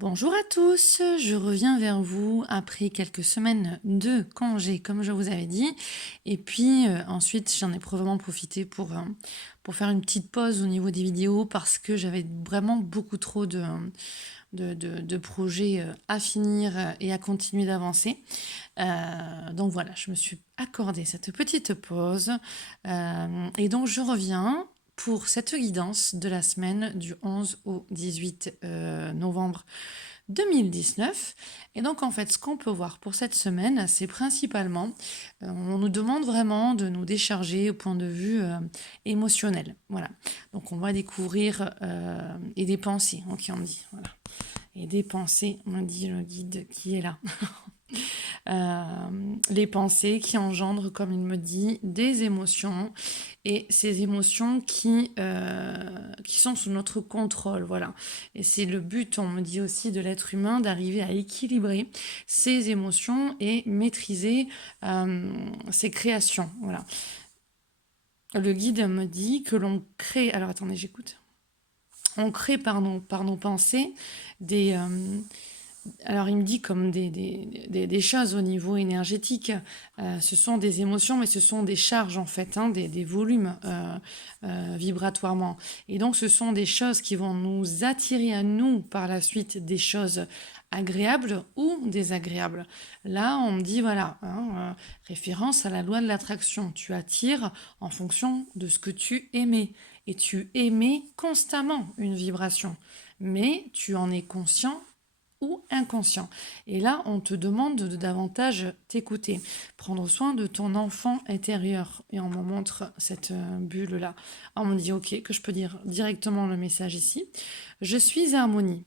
Bonjour à tous, je reviens vers vous après quelques semaines de congé, comme je vous avais dit. Et puis ensuite, j'en ai vraiment profité pour faire une petite pause au niveau des vidéos parce que j'avais vraiment beaucoup trop de projets à finir et à continuer d'avancer. Donc voilà, je me suis accordé cette petite pause. Et donc je reviens pour cette guidance de la semaine du 11 au 18 novembre 2019. Et donc, en fait, ce qu'on peut voir pour cette semaine, c'est principalement, on nous demande vraiment de nous décharger au point de vue émotionnel. Voilà. Donc, on va découvrir et des pensées, ok, on dit. Voilà. Et des pensées, on dit le guide qui est là. Les pensées qui engendrent, comme il me dit, des émotions et ces émotions qui sont sous notre contrôle, voilà. Et c'est le but, on me dit aussi, de l'être humain, d'arriver à équilibrer ses émotions et maîtriser ses créations, voilà. Le guide me dit que l'on crée... Alors attendez, j'écoute. On crée par nos pensées des... alors, il me dit comme des choses au niveau énergétique. Ce sont des émotions, mais ce sont des charges, en fait, hein, des volumes vibratoirement. Et donc, ce sont des choses qui vont nous attirer à nous, par la suite, des choses agréables ou désagréables. Là, on me dit, voilà, hein, référence à la loi de l'attraction. Tu attires en fonction de ce que tu émets. Et tu émets constamment une vibration. Mais tu en es conscient ou inconscient. Et là, on te demande de davantage t'écouter, prendre soin de ton enfant intérieur. Et on me montre cette bulle-là. On me dit, ok, que je peux dire directement le message ici. Je suis harmonie.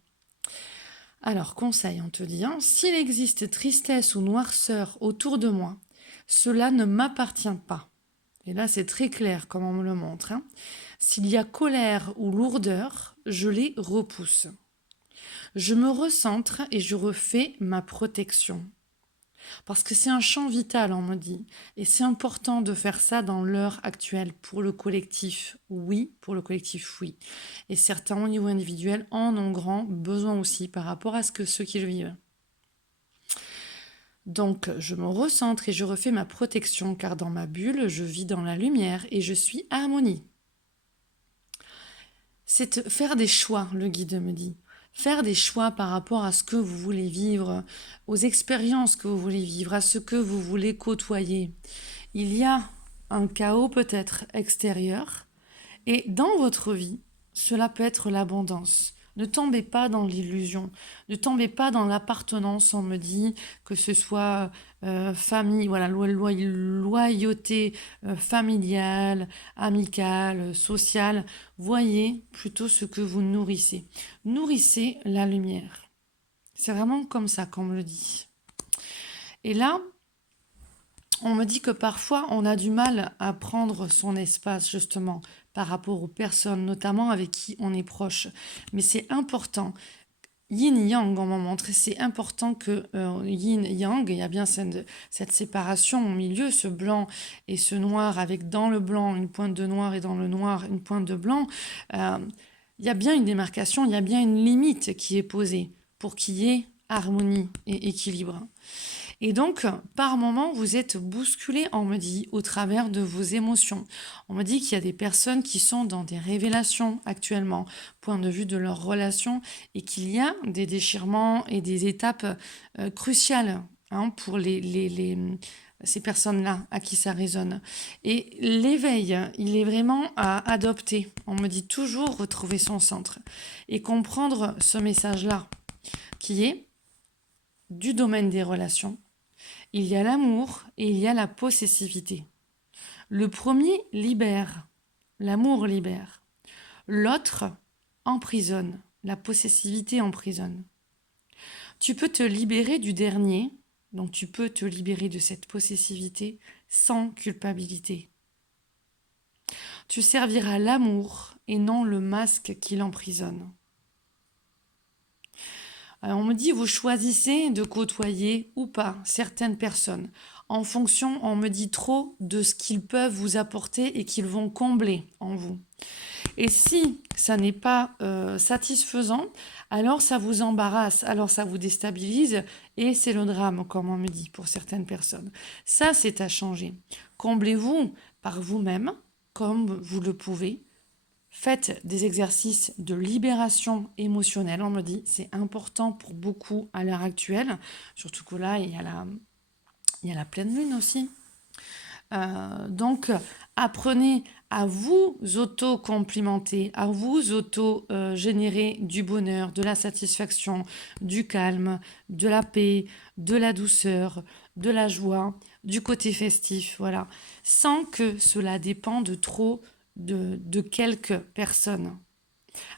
Alors, conseil, on te dit, hein, s'il existe tristesse ou noirceur autour de moi, cela ne m'appartient pas. Et là, c'est très clair, comme on me le montre, hein. S'il y a colère ou lourdeur, je les repousse. Je me recentre et je refais ma protection. Parce que c'est un champ vital, on me dit. Et c'est important de faire ça dans l'heure actuelle. Pour le collectif, oui. Pour le collectif, oui. Et certains, au niveau individuel, en ont grand besoin aussi par rapport à ce que ceux qui le vivent. Donc, je me recentre et je refais ma protection, car dans ma bulle, je vis dans la lumière et je suis harmonie. C'est faire des choix, le guide me dit. Faire des choix par rapport à ce que vous voulez vivre, aux expériences que vous voulez vivre, à ce que vous voulez côtoyer. Il y a un chaos peut-être extérieur et dans votre vie, cela peut être l'abondance. Ne tombez pas dans l'illusion, ne tombez pas dans l'appartenance, on me dit, que ce soit famille, voilà, loyauté familiale, amicale, sociale. Voyez plutôt ce que vous nourrissez. Nourrissez la lumière. C'est vraiment comme ça qu'on me le dit. Et là, on me dit que parfois, on a du mal à prendre son espace, justement, par rapport aux personnes, notamment avec qui on est proche. Mais c'est important. Yin-yang, on m'a montré, c'est important que yin-yang, il y a bien cette séparation au milieu, ce blanc et ce noir, avec dans le blanc une pointe de noir et dans le noir une pointe de blanc. Euh, il y a bien une démarcation, il y a bien une limite qui est posée pour qu'il y ait harmonie et équilibre. Et donc, par moments, vous êtes bousculé, on me dit, au travers de vos émotions. On me dit qu'il y a des personnes qui sont dans des révélations actuellement, point de vue de leur relation, et qu'il y a des déchirements et des étapes cruciales, hein, pour ces personnes-là à qui ça résonne. Et l'éveil, il est vraiment à adopter. On me dit toujours retrouver son centre et comprendre ce message-là, qui est du domaine des relations. Il y a l'amour et il y a la possessivité. Le premier libère, l'amour libère. L'autre emprisonne, la possessivité emprisonne. Tu peux te libérer du dernier, donc tu peux te libérer de cette possessivité sans culpabilité. Tu serviras l'amour et non le masque qui l'emprisonne. Alors on me dit, vous choisissez de côtoyer ou pas certaines personnes en fonction, on me dit trop, de ce qu'ils peuvent vous apporter et qu'ils vont combler en vous. Et si ça n'est pas satisfaisant, alors ça vous embarrasse, alors ça vous déstabilise et c'est le drame, comme on me dit pour certaines personnes. Ça, c'est à changer. Comblez-vous par vous-même, comme vous le pouvez. Faites des exercices de libération émotionnelle, on me dit, c'est important pour beaucoup à l'heure actuelle, surtout que là, il y a la pleine lune aussi. Donc, apprenez à vous auto-complimenter, à vous auto-générer du bonheur, de la satisfaction, du calme, de la paix, de la douceur, de la joie, du côté festif, voilà, sans que cela dépende trop de quelques personnes.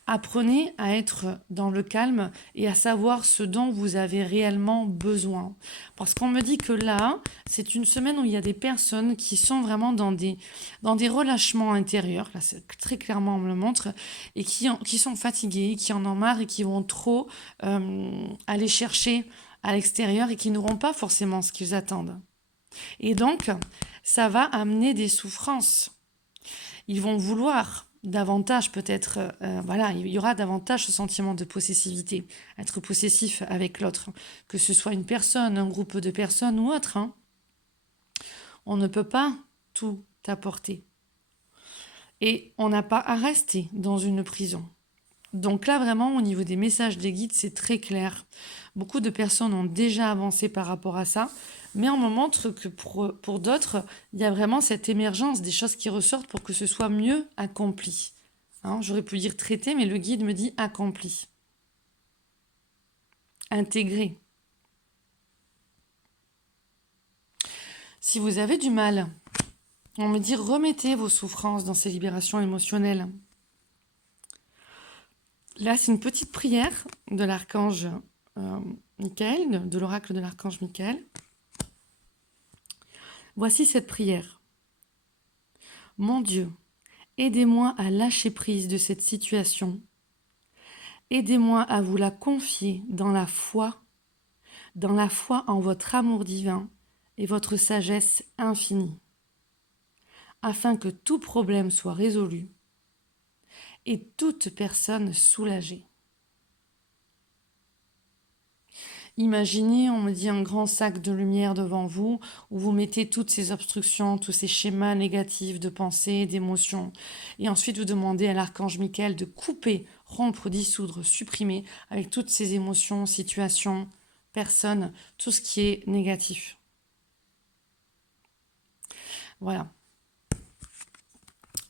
Apprenez à être dans le calme et à savoir ce dont vous avez réellement besoin. Parce qu'on me dit que là, c'est une semaine où il y a des personnes qui sont vraiment dans des relâchements intérieurs, là très clairement on me le montre, et qui sont fatiguées, qui en ont marre et qui vont trop aller chercher à l'extérieur et qui n'auront pas forcément ce qu'ils attendent. Et donc, ça va amener des souffrances. Ils vont vouloir davantage peut-être, voilà, il y aura davantage ce sentiment de possessivité, être possessif avec l'autre, que ce soit une personne, un groupe de personnes ou autre. Hein. On ne peut pas tout apporter. Et on n'a pas à rester dans une prison. Donc là, vraiment, au niveau des messages des guides, c'est très clair. Beaucoup de personnes ont déjà avancé par rapport à ça, mais on me montre que pour d'autres, il y a vraiment cette émergence des choses qui ressortent pour que ce soit mieux accompli. Hein, j'aurais pu dire traité, mais le guide me dit accompli. Intégré. Si vous avez du mal, on me dit remettez vos souffrances dans ces libérations émotionnelles. Là, c'est une petite prière de l'archange Michael, de l'oracle de l'archange Michael. Voici cette prière. Mon Dieu, aidez-moi à lâcher prise de cette situation. Aidez-moi à vous la confier dans la foi en votre amour divin et votre sagesse infinie, afin que tout problème soit résolu et toute personne soulagée. Imaginez, on me dit, un grand sac de lumière devant vous où vous mettez toutes ces obstructions, tous ces schémas négatifs de pensée, d'émotions. Et ensuite, vous demandez à l'archange Michael de couper, rompre, dissoudre, supprimer avec toutes ces émotions, situations, personnes, tout ce qui est négatif. Voilà.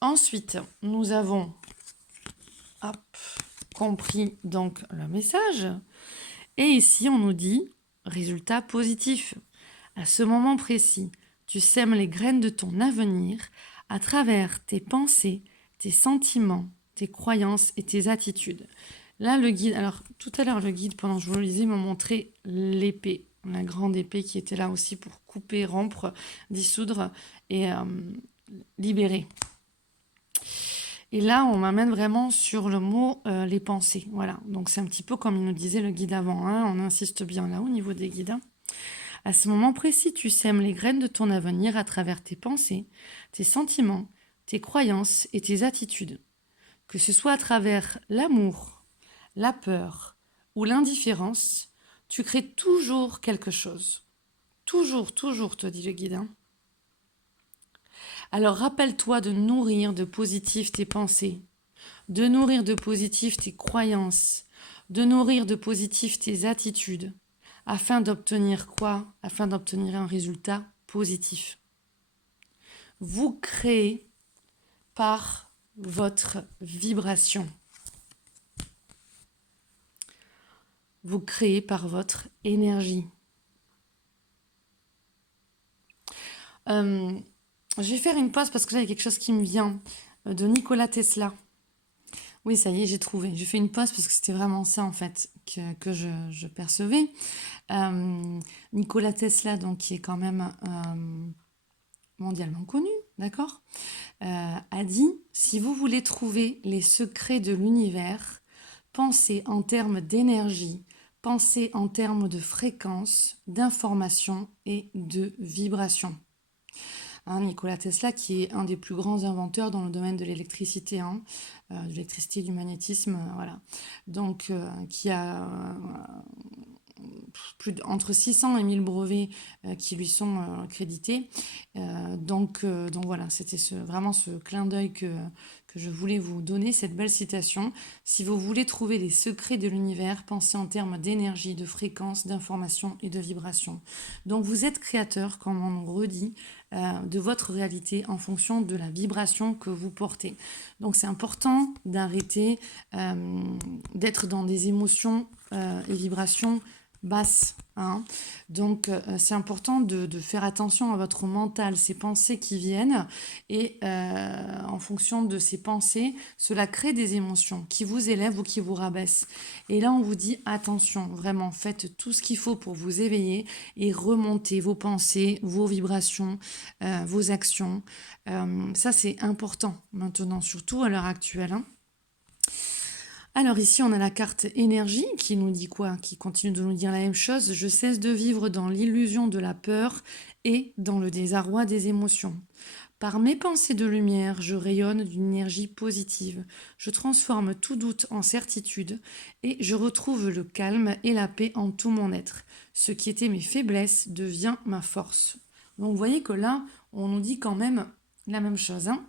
Ensuite, nous avons compris donc le message. Et ici, on nous dit, résultat positif. À ce moment précis, tu sèmes les graines de ton avenir à travers tes pensées, tes sentiments, tes croyances et tes attitudes. Là, le guide, alors tout à l'heure, le guide, pendant que je vous le lisais, m'a montré l'épée, la grande épée qui était là aussi pour couper, rompre, dissoudre et libérer. Et là, on m'amène vraiment sur le mot les pensées. Voilà, donc c'est un petit peu comme il nous disait le guide avant. Hein. On insiste bien là au niveau des guides. Hein. À ce moment précis, tu sèmes les graines de ton avenir à travers tes pensées, tes sentiments, tes croyances et tes attitudes. Que ce soit à travers l'amour, la peur ou l'indifférence, tu crées toujours quelque chose. Toujours, toujours, te dit le guide. Hein. Alors rappelle-toi de nourrir de positif tes pensées, de nourrir de positif tes croyances, de nourrir de positif tes attitudes, afin d'obtenir quoi? Afin d'obtenir un résultat positif. Vous créez par votre vibration. Vous créez par votre énergie. Je vais faire une pause parce que là, il y a quelque chose qui me vient de Nikola Tesla. Oui, ça y est, j'ai trouvé. J'ai fait une pause parce que c'était vraiment ça, en fait, que je percevais. Nikola Tesla, donc, qui est quand même mondialement connu, d'accord, a dit, si vous voulez trouver les secrets de l'univers, pensez en termes d'énergie, pensez en termes de fréquence, d'information et de vibration. hein, Nikola Tesla, qui est un des plus grands inventeurs dans le domaine de l'électricité, hein, du magnétisme, voilà. Donc, qui a entre 600 et 1000 brevets qui lui sont crédités. Donc voilà, c'était vraiment ce clin d'œil que je voulais vous donner, cette belle citation. Si vous voulez trouver les secrets de l'univers, pensez en termes d'énergie, de fréquence, d'information et de vibration. Donc vous êtes créateur, comme on nous redit, de votre réalité en fonction de la vibration que vous portez. Donc c'est important d'arrêter d'être dans des émotions et vibrations basses, hein. Donc c'est important de faire attention à votre mental, ces pensées qui viennent, et en fonction de ces pensées, cela crée des émotions qui vous élèvent ou qui vous rabaissent. Et là, on vous dit attention, vraiment, faites tout ce qu'il faut pour vous éveiller et remonter vos pensées, vos vibrations, vos actions. Ça, c'est important maintenant, surtout à l'heure actuelle, hein. Alors ici, on a la carte énergie qui nous dit quoi? Qui continue de nous dire la même chose. Je cesse de vivre dans l'illusion de la peur et dans le désarroi des émotions. Par mes pensées de lumière, je rayonne d'une énergie positive. Je transforme tout doute en certitude et je retrouve le calme et la paix en tout mon être. Ce qui était mes faiblesses devient ma force. Donc vous voyez que là, on nous dit quand même la même chose, hein.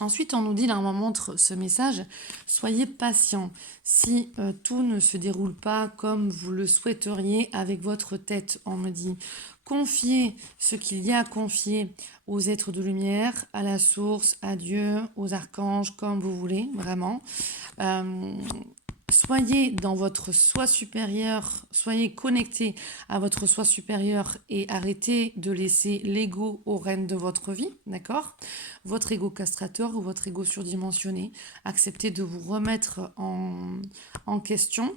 Ensuite, on nous dit, là, on montre ce message, soyez patient. Si tout ne se déroule pas comme vous le souhaiteriez avec votre tête, on me dit, confiez ce qu'il y a à confier aux êtres de lumière, à la source, à Dieu, aux archanges, comme vous voulez, vraiment. Soyez dans votre soi supérieur, soyez connectés à votre soi supérieur et arrêtez de laisser l'ego au règne de votre vie, d'accord? Votre ego castrateur ou votre ego surdimensionné. Acceptez de vous remettre en question.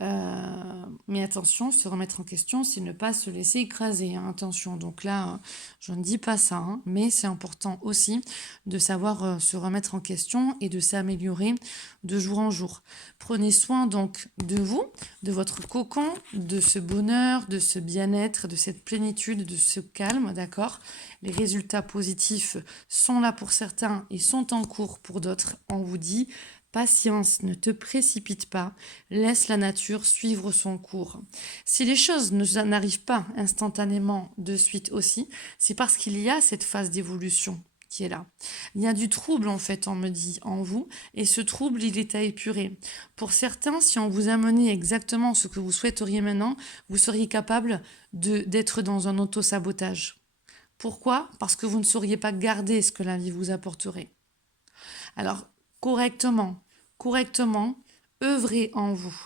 Mais attention, se remettre en question, c'est ne pas se laisser écraser, hein, attention. Donc là, je ne dis pas ça, hein, mais c'est important aussi de savoir se remettre en question et de s'améliorer de jour en jour. Prenez soin donc de vous, de votre cocon, de ce bonheur, de ce bien-être, de cette plénitude, de ce calme, d'accord? Les résultats positifs sont là pour certains et sont en cours pour d'autres. On vous dit, patience, ne te précipite pas, laisse la nature suivre son cours. Si les choses n'arrivent pas instantanément de suite aussi, c'est parce qu'il y a cette phase d'évolution qui est là. Il y a du trouble en fait, on me dit, en vous, et ce trouble, il est à épurer. Pour certains, si on vous amenait exactement ce que vous souhaiteriez maintenant, vous seriez capable d'être dans un auto-sabotage. Pourquoi? Parce que vous ne sauriez pas garder ce que la vie vous apporterait. Alors, correctement, œuvrez en vous.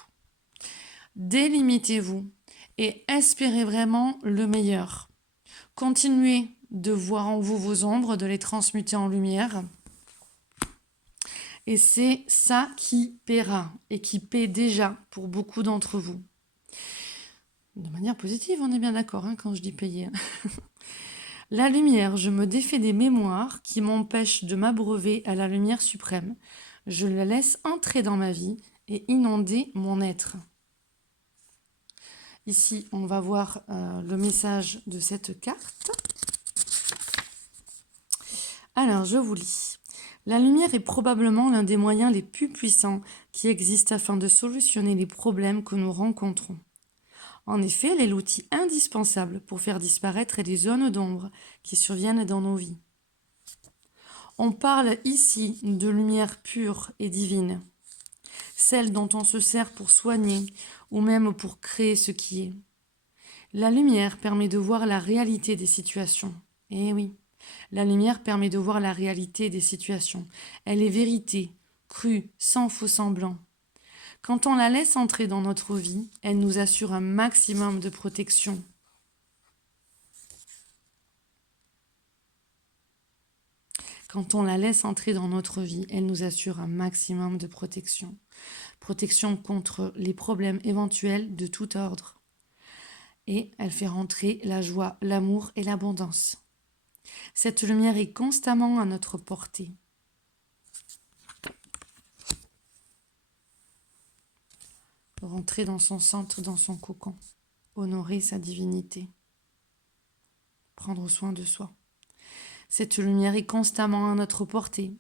Délimitez-vous et espérez vraiment le meilleur. Continuez de voir en vous vos ombres, de les transmuter en lumière. Et c'est ça qui paiera et qui paie déjà pour beaucoup d'entre vous. De manière positive, on est bien d'accord, hein, quand je dis payer. La lumière, je me défais des mémoires qui m'empêchent de m'abreuver à la lumière suprême. Je la laisse entrer dans ma vie et inonder mon être. Ici, on va voir le message de cette carte. Alors, je vous lis. La lumière est probablement l'un des moyens les plus puissants qui existent afin de solutionner les problèmes que nous rencontrons. En effet, elle est l'outil indispensable pour faire disparaître les zones d'ombre qui surviennent dans nos vies. On parle ici de lumière pure et divine, celle dont on se sert pour soigner ou même pour créer ce qui est. La lumière permet de voir la réalité des situations. Eh oui, la lumière permet de voir la réalité des situations. Elle est vérité, crue, sans faux semblant. Quand on la laisse entrer dans notre vie, elle nous assure un maximum de protection. Quand on la laisse entrer dans notre vie, elle nous assure un maximum de protection. Protection contre les problèmes éventuels de tout ordre. Et elle fait rentrer la joie, l'amour et l'abondance. Cette lumière est constamment à notre portée. Rentrer dans son centre, dans son cocon. Honorer sa divinité. Prendre soin de soi. Cette lumière est constamment à notre portée.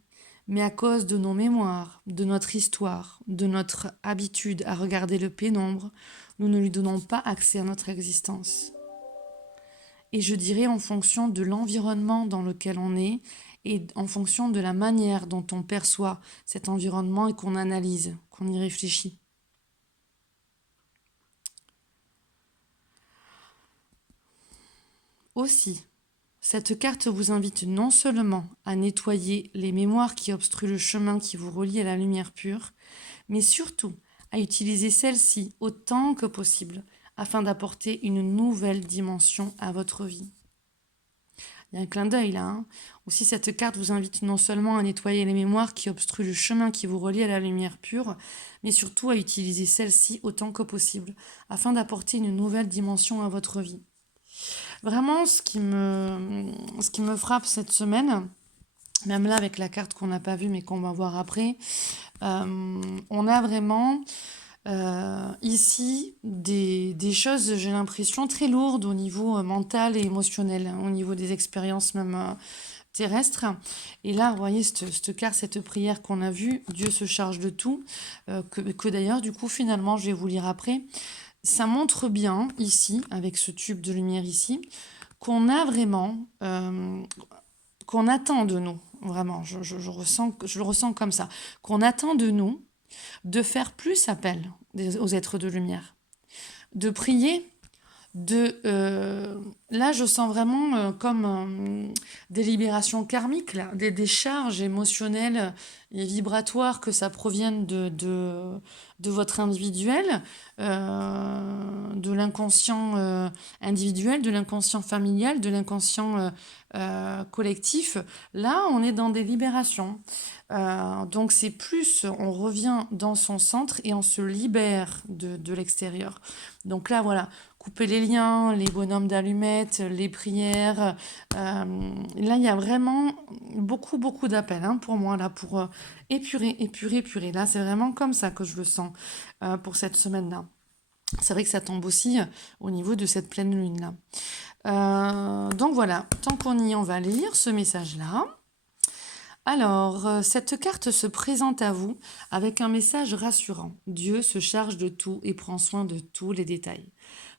Mais à cause de nos mémoires, de notre histoire, de notre habitude à regarder le pénombre, nous ne lui donnons pas accès à notre existence. Et je dirais en fonction de l'environnement dans lequel on est et en fonction de la manière dont on perçoit cet environnement et qu'on analyse, qu'on y réfléchit. Aussi, cette carte vous invite non seulement à nettoyer les mémoires qui obstruent le chemin qui vous relie à la lumière pure, mais surtout à utiliser celle-ci autant que possible afin d'apporter une nouvelle dimension à votre vie. Il y a un clin d'œil là. Aussi, cette carte vous invite non seulement à nettoyer les mémoires qui obstruent le chemin qui vous relie à la lumière pure, mais surtout à utiliser celle-ci autant que possible afin d'apporter une nouvelle dimension à votre vie. Vraiment, ce qui me frappe cette semaine, même là avec la carte qu'on n'a pas vue mais qu'on va voir après, on a vraiment ici des choses, j'ai l'impression, très lourdes au niveau mental et émotionnel, au niveau des expériences même terrestres. Et là, vous voyez, cette carte, cette prière qu'on a vue, Dieu se charge de tout, que d'ailleurs, du coup, finalement, je vais vous lire après. Ça montre bien, ici, avec ce tube de lumière ici, qu'on a vraiment, qu'on attend de nous, vraiment, je le ressens comme ça, qu'on attend de nous de faire plus appel aux êtres de lumière, de prier, là je sens vraiment comme des libérations karmiques, là, des charges émotionnelles et vibratoires, que ça provienne de votre individuel, de l'inconscient individuel, de l'inconscient familial, de l'inconscient collectif. Là on est dans des libérations. Donc c'est plus, on revient dans son centre et on se libère de l'extérieur. Donc là voilà, couper les liens, les bonhommes d'allumettes, les prières. Là il y a vraiment beaucoup d'appels pour moi là, pour épurer. Là c'est vraiment comme ça que je le sens pour cette semaine-là. C'est vrai que ça tombe aussi au niveau de cette pleine lune là. Donc voilà, tant qu'on y est, on va aller lire ce message-là. Alors, cette carte se présente à vous avec un message rassurant. Dieu se charge de tout et prend soin de tous les détails.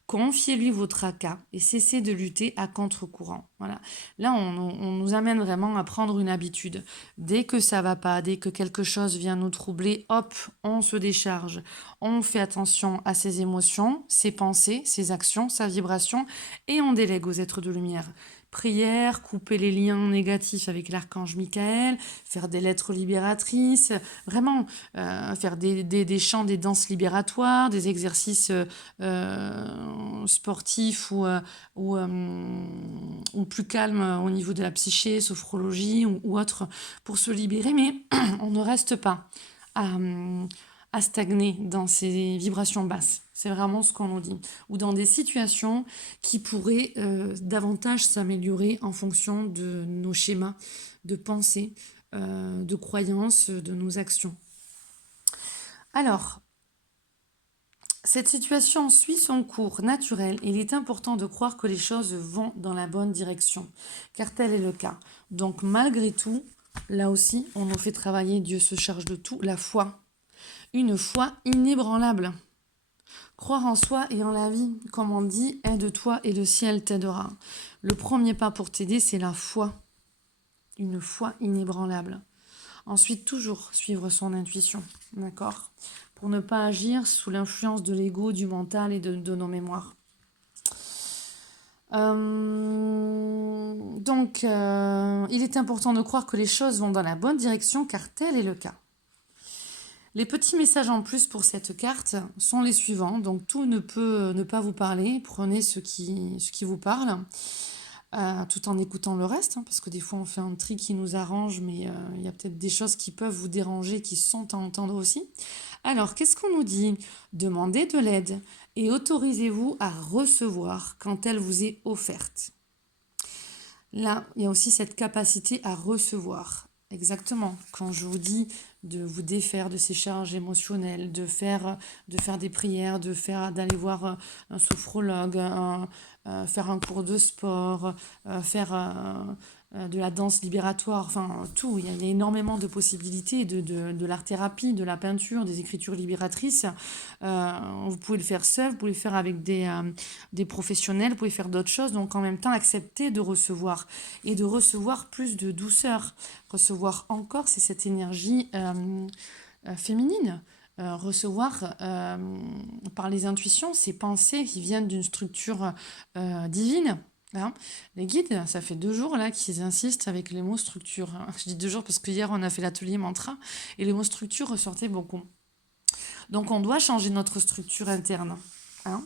Confiez-lui vos tracas et cessez de lutter à contre-courant. Voilà. Là, on nous amène vraiment à prendre une habitude. Dès que ça va pas, dès que quelque chose vient nous troubler, hop, on se décharge. On fait attention à ses émotions, ses pensées, ses actions, sa vibration, et on délègue aux êtres de lumière. Prière, couper les liens négatifs avec l'archange Michael, faire des lettres libératrices, vraiment faire des chants, des danses libératoires, des exercices sportifs ou plus calmes au niveau de la psyché, sophrologie ou autre, pour se libérer. Mais on ne reste pas à stagner dans ces vibrations basses. C'est vraiment ce qu'on nous dit. Ou dans des situations qui pourraient davantage s'améliorer en fonction de nos schémas de pensée, de croyances, de nos actions. Alors, cette situation suit son cours naturel et il est important de croire que les choses vont dans la bonne direction, car tel est le cas. Donc malgré tout, là aussi, on nous fait travailler, Dieu se charge de tout, la foi. Une foi inébranlable. Croire en soi et en la vie, comme on dit, aide-toi et le ciel t'aidera. Le premier pas pour t'aider, c'est la foi. Une foi inébranlable. Ensuite, toujours suivre son intuition, d'accord ? Pour ne pas agir sous l'influence de l'ego, du mental et de nos mémoires. Donc, il est important de croire que les choses vont dans la bonne direction, car tel est le cas. Les petits messages en plus pour cette carte sont les suivants. Donc tout ne peut ne pas vous parler. Prenez ce qui vous parle, tout en écoutant le reste, parce que des fois on fait un tri qui nous arrange, mais il y a peut-être des choses qui peuvent vous déranger, qui sont à entendre aussi. Alors, qu'est-ce qu'on nous dit ? Demandez de l'aide et autorisez-vous à recevoir quand elle vous est offerte. Là, il y a aussi cette capacité à recevoir. Exactement. Quand je vous dis de vous défaire de ces charges émotionnelles, de faire des prières, d'aller voir un sophrologue, faire un cours de sport, faire de la danse libératoire, enfin tout. Il y a énormément de possibilités de l'art-thérapie, de la peinture, des écritures libératrices. Vous pouvez le faire seul, vous pouvez le faire avec des professionnels, vous pouvez faire d'autres choses. Donc en même temps, accepter de recevoir et de recevoir plus de douceur. Recevoir encore, c'est cette énergie féminine. Recevoir par les intuitions, ces pensées qui viennent d'une structure divine. Hein. Les guides, ça fait 2 jours là qu'ils insistent avec les mots structure. Hein. Je dis 2 jours parce que hier on a fait l'atelier mantra et les mots structure ressortaient beaucoup. Donc on doit changer notre structure interne. Hein.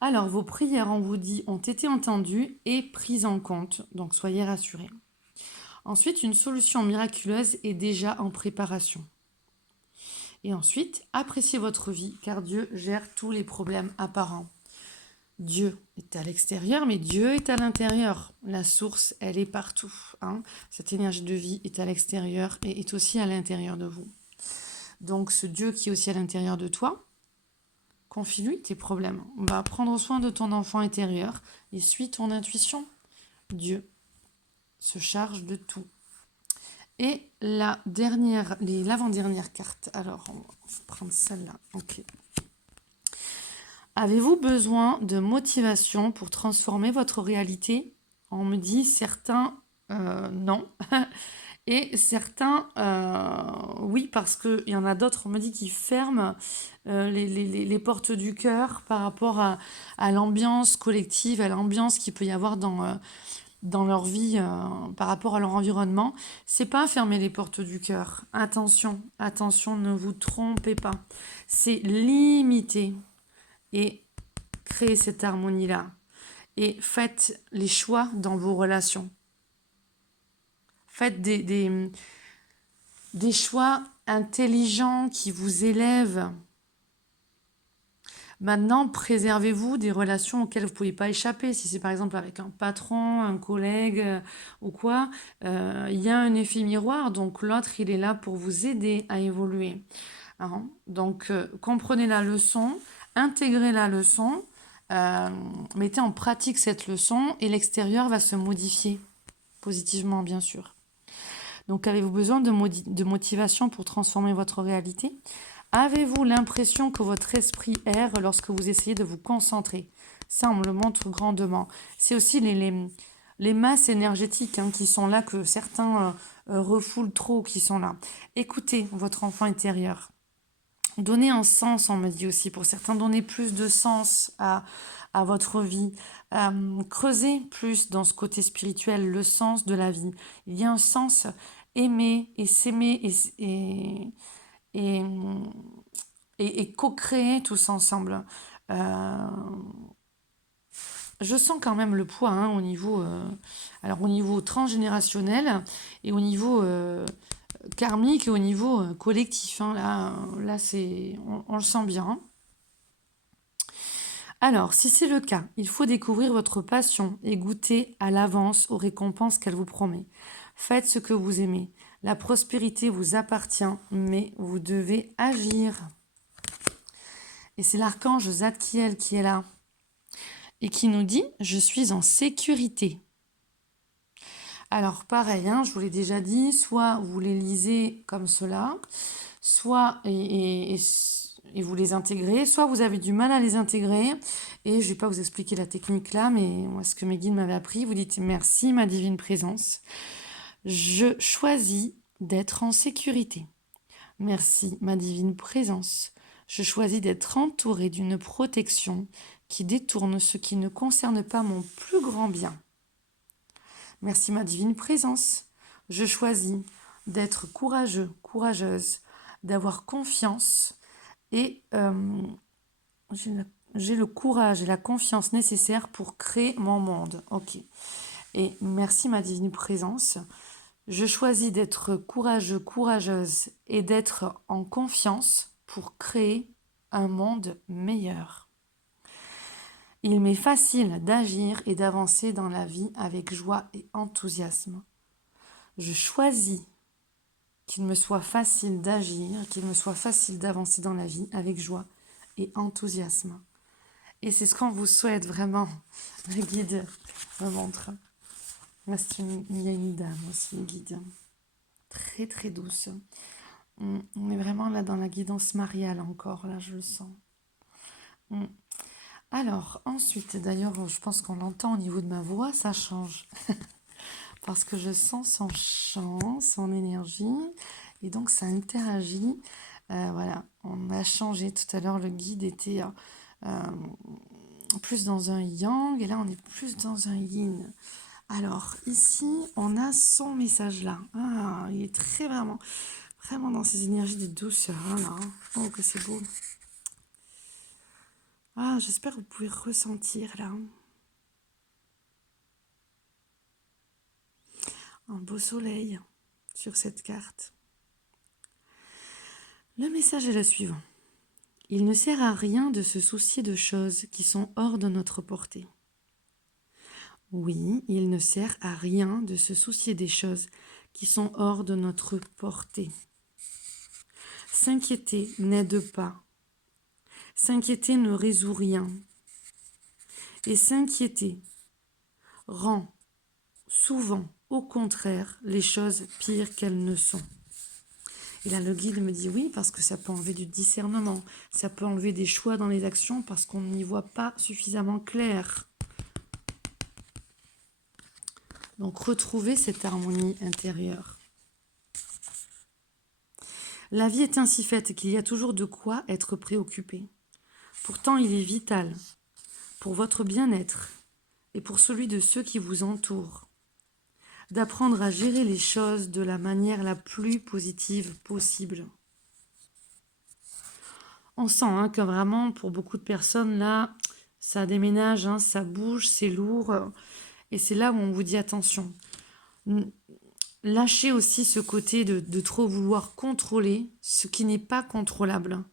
Alors vos prières, on vous dit, ont été entendues et prises en compte. Donc soyez rassurés. Ensuite, une solution miraculeuse est déjà en préparation. Et ensuite, appréciez votre vie car Dieu gère tous les problèmes apparents. Dieu est à l'extérieur, mais Dieu est à l'intérieur. La source, elle est partout. Hein. Cette énergie de vie est à l'extérieur et est aussi à l'intérieur de vous. Donc ce Dieu qui est aussi à l'intérieur de toi, confie-lui tes problèmes. On va prendre soin de ton enfant intérieur et suis ton intuition. Dieu se charge de tout. Et l'avant-dernière carte. Alors, on va prendre celle-là. Ok. Avez-vous besoin de motivation pour transformer votre réalité? On me dit certains non. Et certains oui, parce qu'il y en a d'autres, on me dit qu'ils ferment les portes du cœur par rapport à l'ambiance collective, à l'ambiance qu'il peut y avoir dans leur vie par rapport à leur environnement. C'est pas fermer les portes du cœur. Attention, attention, ne vous trompez pas. C'est limiter et créer cette harmonie-là. Et faites les choix dans vos relations. Faites des choix intelligents qui vous élèvent. Maintenant, préservez-vous des relations auxquelles vous ne pouvez pas échapper. Si c'est par exemple avec un patron, un collègue ou quoi, il y a un effet miroir. Donc l'autre, il est là pour vous aider à évoluer. Hein. Donc comprenez la leçon, intégrez la leçon, mettez en pratique cette leçon et l'extérieur va se modifier positivement, bien sûr. Donc avez-vous besoin de motivation pour transformer votre réalité? Avez-vous l'impression que votre esprit erre lorsque vous essayez de vous concentrer? Ça, on me le montre grandement. C'est aussi les masses énergétiques qui sont là, que certains refoulent trop, qui sont là. Écoutez votre enfant intérieur. Donnez un sens, on me dit aussi, pour certains, donnez plus de sens à votre vie. Creusez plus dans ce côté spirituel, le sens de la vie. Il y a un sens, aimer et s'aimer et co-créer tous ensemble. Je sens quand même le poids au niveau transgénérationnel et au niveau karmique et au niveau collectif. Là on le sent bien. Alors, si c'est le cas, il faut découvrir votre passion et goûter à l'avance aux récompenses qu'elle vous promet. Faites ce que vous aimez. La prospérité vous appartient, mais vous devez agir. Et c'est l'archange Zadkiel qui est là et qui nous dit « Je suis en sécurité ». Alors pareil, je vous l'ai déjà dit, soit vous les lisez comme cela, soit et vous les intégrez, soit vous avez du mal à les intégrer, et je ne vais pas vous expliquer la technique là, mais moi, ce que mes guides m'avaient appris, vous dites « Merci ma divine présence, je choisis d'être en sécurité. Merci ma divine présence, je choisis d'être entourée d'une protection qui détourne ce qui ne concerne pas mon plus grand bien. Merci ma divine présence, je choisis d'être courageux, courageuse, d'avoir confiance et j'ai le courage et la confiance nécessaires pour créer mon monde. Ok. Et merci ma divine présence, je choisis d'être courageux, courageuse et d'être en confiance pour créer un monde meilleur. Il m'est facile d'agir et d'avancer dans la vie avec joie et enthousiasme. Je choisis qu'il me soit facile d'agir, qu'il me soit facile d'avancer dans la vie avec joie et enthousiasme. Et c'est ce qu'on vous souhaite vraiment, le guide me montre. Là, il y a une dame aussi, une guide. Très très douce. On est vraiment là dans la guidance mariale encore, là je le sens. Mm. Alors, ensuite, d'ailleurs, je pense qu'on l'entend au niveau de ma voix, ça change. Parce que je sens son chant, son énergie, et donc ça interagit. Voilà, on a changé tout à l'heure, le guide était euh, plus dans un yang, et là on est plus dans un yin. Alors, ici, on a son message là. Ah, il est très vraiment, vraiment dans ces énergies de douceur, hein, là. Oh, que c'est beau. Ah, j'espère que vous pouvez ressentir là. Un beau soleil sur cette carte. Le message est le suivant. Il ne sert à rien de se soucier de choses qui sont hors de notre portée. Oui, il ne sert à rien de se soucier des choses qui sont hors de notre portée. S'inquiéter n'aide pas. S'inquiéter ne résout rien. Et s'inquiéter rend souvent, au contraire, les choses pires qu'elles ne sont. Et là, le guide me dit oui, parce que ça peut enlever du discernement, ça peut enlever des choix dans les actions parce qu'on n'y voit pas suffisamment clair. Donc, retrouver cette harmonie intérieure. La vie est ainsi faite qu'il y a toujours de quoi être préoccupé. Pourtant, il est vital pour votre bien-être et pour celui de ceux qui vous entourent d'apprendre à gérer les choses de la manière la plus positive possible. On sent que vraiment, pour beaucoup de personnes, là, ça déménage, ça bouge, c'est lourd. Et c'est là où on vous dit attention. Lâchez aussi ce côté de trop vouloir contrôler ce qui n'est pas contrôlable.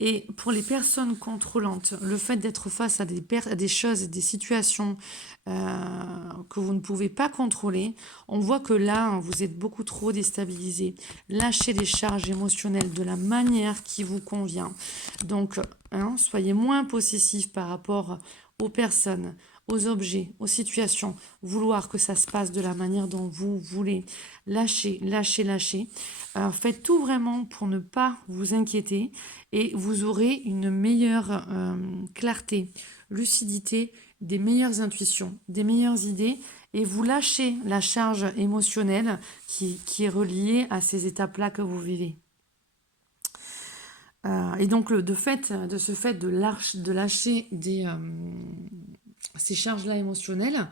Et pour les personnes contrôlantes, le fait d'être face à des choses, des situations que vous ne pouvez pas contrôler, on voit que là, vous êtes beaucoup trop déstabilisé. Lâchez les charges émotionnelles de la manière qui vous convient. Donc, soyez moins possessif par rapport aux personnes, aux objets, aux situations. Vouloir que ça se passe de la manière dont vous voulez. Lâchez, lâchez, lâchez. Faites tout vraiment pour ne pas vous inquiéter et vous aurez une meilleure clarté, lucidité, des meilleures intuitions, des meilleures idées et vous lâchez la charge émotionnelle qui est reliée à ces étapes-là que vous vivez. Et donc, de ce fait de lâcher ces charges-là émotionnelles,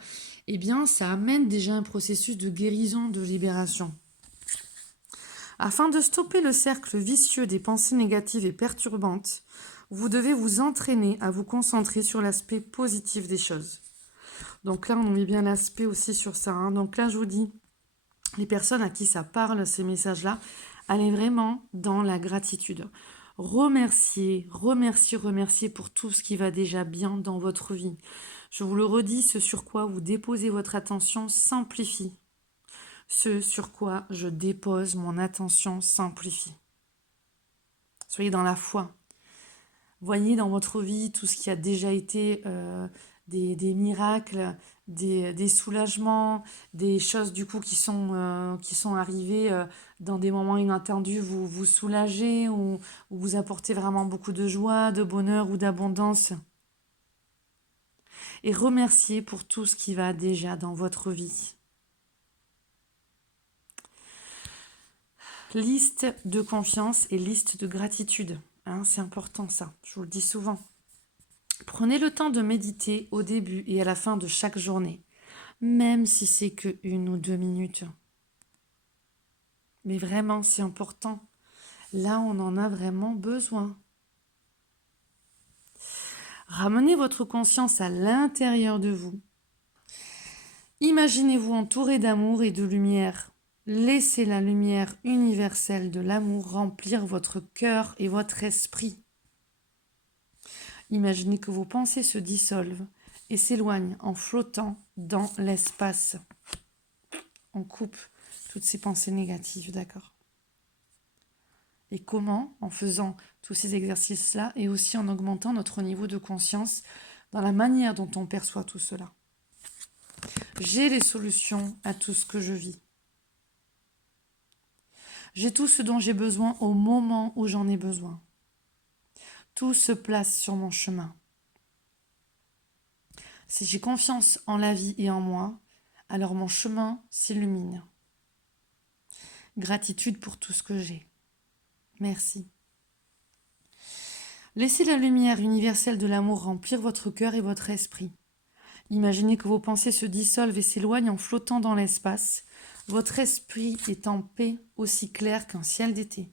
eh bien, ça amène déjà un processus de guérison, de libération. Afin de stopper le cercle vicieux des pensées négatives et perturbantes, vous devez vous entraîner à vous concentrer sur l'aspect positif des choses. Donc là, on met bien l'aspect aussi sur ça. Donc là, je vous dis, les personnes à qui ça parle, ces messages-là, allez vraiment dans la gratitude. Remerciez, remerciez, remerciez pour tout ce qui va déjà bien dans votre vie. Je vous le redis, ce sur quoi vous déposez votre attention s'amplifie. Ce sur quoi je dépose mon attention s'amplifie. Soyez dans la foi. Voyez dans votre vie tout ce qui a déjà été des miracles, des soulagements, des choses du coup qui sont arrivées dans des moments inattendus, vous soulagez ou vous apportez vraiment beaucoup de joie, de bonheur ou d'abondance. Et remerciez pour tout ce qui va déjà dans votre vie. Liste de confiance et liste de gratitude. C'est important ça, je vous le dis souvent. Prenez le temps de méditer au début et à la fin de chaque journée, même si c'est que 1 ou 2 minutes. Mais vraiment, c'est important. Là, on en a vraiment besoin. Ramenez votre conscience à l'intérieur de vous. Imaginez-vous entouré d'amour et de lumière. Laissez la lumière universelle de l'amour remplir votre cœur et votre esprit. Imaginez que vos pensées se dissolvent et s'éloignent en flottant dans l'espace. On coupe toutes ces pensées négatives, d'accord? Et comment? En faisant tous ces exercices-là et aussi en augmentant notre niveau de conscience dans la manière dont on perçoit tout cela. J'ai les solutions à tout ce que je vis. J'ai tout ce dont j'ai besoin au moment où j'en ai besoin. Tout se place sur mon chemin. Si j'ai confiance en la vie et en moi, alors mon chemin s'illumine. Gratitude pour tout ce que j'ai. Merci. Laissez la lumière universelle de l'amour remplir votre cœur et votre esprit. Imaginez que vos pensées se dissolvent et s'éloignent en flottant dans l'espace. Votre esprit est en paix, aussi clair qu'un ciel d'été.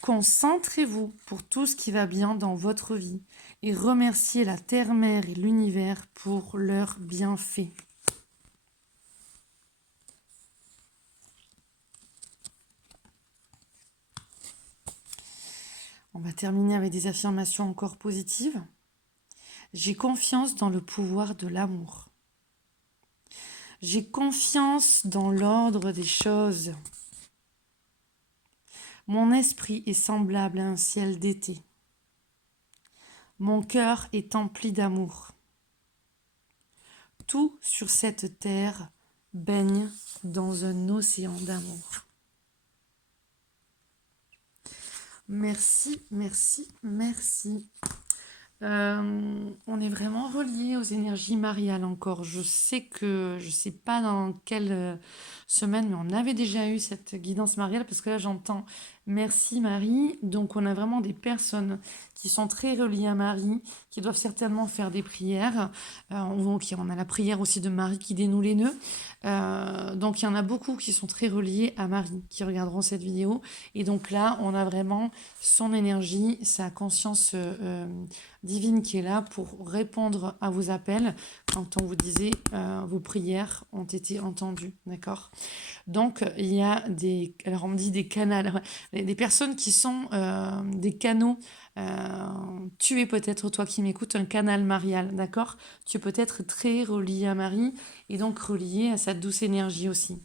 Concentrez-vous pour tout ce qui va bien dans votre vie et remerciez la terre-mère et l'univers pour leurs bienfaits. On va terminer avec des affirmations encore positives. J'ai confiance dans le pouvoir de l'amour. J'ai confiance dans l'ordre des choses. Mon esprit est semblable à un ciel d'été. Mon cœur est empli d'amour. Tout sur cette terre baigne dans un océan d'amour. Merci, merci, merci. On est vraiment relié aux énergies mariales encore. Je sais pas dans quelle semaine, mais on avait déjà eu cette guidance mariale parce que là j'entends merci Marie. Donc on a vraiment des personnes qui sont très reliées à Marie, qui doivent certainement faire des prières. On a la prière aussi de Marie qui dénoue les nœuds. Donc il y en a beaucoup qui sont très reliés à Marie, qui regarderont cette vidéo. Et donc là, on a vraiment son énergie, sa conscience divine qui est là pour répondre à vos appels quand on vous disait vos prières ont été entendues, d'accord? Donc il y a alors on me dit des canaux, des personnes qui sont des canaux. Tu es peut-être, toi qui m'écoutes, un canal marial, d'accord? Tu es peut-être très relié à Marie et donc relié à sa douce énergie aussi.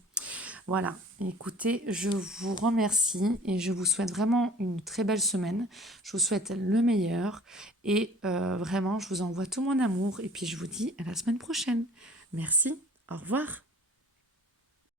Voilà, écoutez, je vous remercie et je vous souhaite vraiment une très belle semaine. Je vous souhaite le meilleur et vraiment, je vous envoie tout mon amour et puis je vous dis à la semaine prochaine. Merci, au revoir.